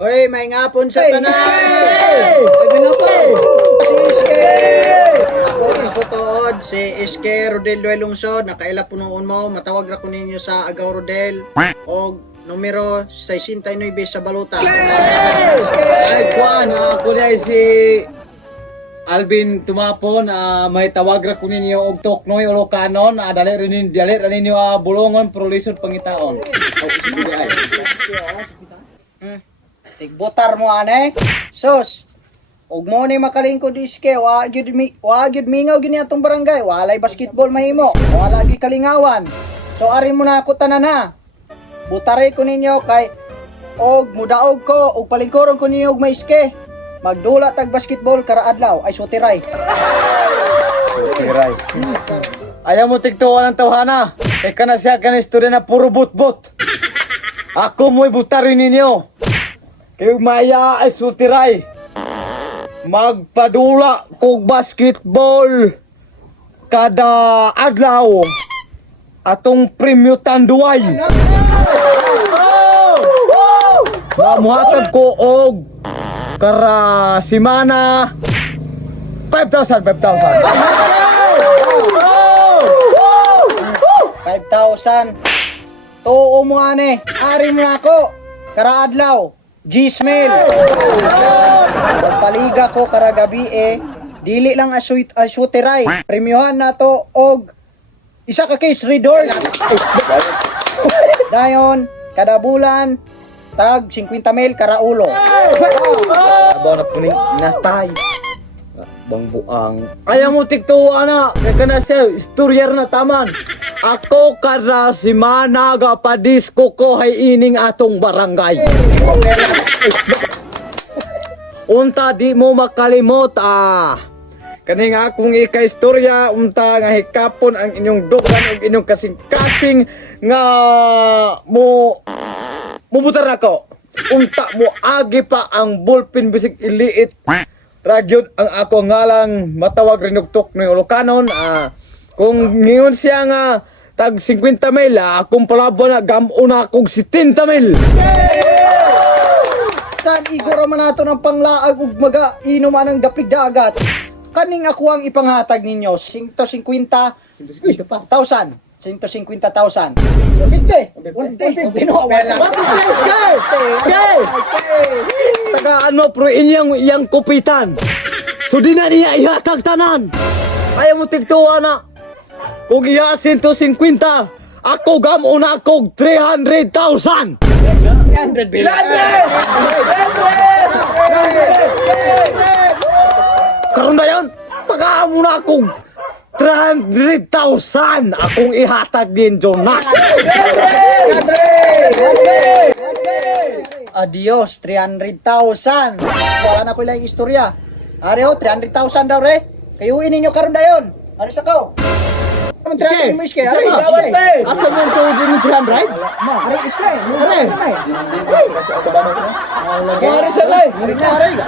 Hoy, may ngapon sa tanan. Pwede nga po. Si Iske. Ako tuod, si Iske Rodel Duel Lungsod. Nakaila po noon mo. Matawag ra ko ninyo sa Agaw Rodel. O numero 69 sa baluta. Ay, kuan, ako na si Alvin Tumapon, may tawag ra ko ninyo og Toknoy o Locanon, dali rin ninyo bulongon pro lisod pangitaon. Tigbotar mo ane. Sus. Ug mo ni makalingkod Iske, wa gyud mingaw gini atong barangay. Walay basketball mahimo. Wala gi kalingawan. So ari mo na ako tanan ha. Butaray ko ninyo kay og mudaog ko og palingkoron ko ninyo og maiske. Magdula tag basketball kara adlaw ay sutiray. Tiray. Ayaw mo tigtuwa ng tawhana. Kaya na siya ka na istorya na puro bot-bot. Ako mo'y butarin ninyo. Kayo maya ay sutiray. Magpadula kog basketball kada adlaw. Atong premyo tanduay. Mamuhatag ko og kara simana 5,000. 5,000. Tuo mo ane. Ari mo ako. Kara adlaw. G-smell. Pagpaliga ko kara gabi dili lang asutiray. Premyohan na to og isa ka case readers. Dayon, kada bulan tag 50,000 kara ulo. Abaw na puning natay. Bang buang. Ayaw mo tigtuwa na. Kaya ka na siya. Istoryar na taman. Ako kada si Managa padisko ko hay ining atong barangay. Unta di mo makalimot Kani nga akong ika-istorya unta nga hikapon ang inyong dugan ug inyong kasing-kasing nga mubutar ako. Unta mo agi pa ang ballpen bisig iliit. Ragyod ang ako ngalang matawag rin og Toknoy o Locanon. Kung ngayon siya nga tag 50,000, akong palabo na gamon akong 70,000. Kan iguro man nato ng panglaag ug maga-inom anang dapig dagat. Kaning ako ang ipanghatag ninyo 150,000. 150,000. Tagaan mo pro iyang kupitan. So di na niya ihatag tanan. Ayaw mo tigtuwa na. Kung iya 150, ako gamon ako 300,000. 300 billion. Karon na yan, tagaan mo na ako 300,000 akong ihatag din Jonas. Adios, 300,000. Wala na ko lang istorya. Ari ho, 300,000 daw re. Kayuin ninyo karon dayon. Ari sa kaw. Ang 300 mo iske. Ari, Asa mo ang tawag din 300? Ari iske. Ari. Kasi ako ba na? Ari sa lay. Ari.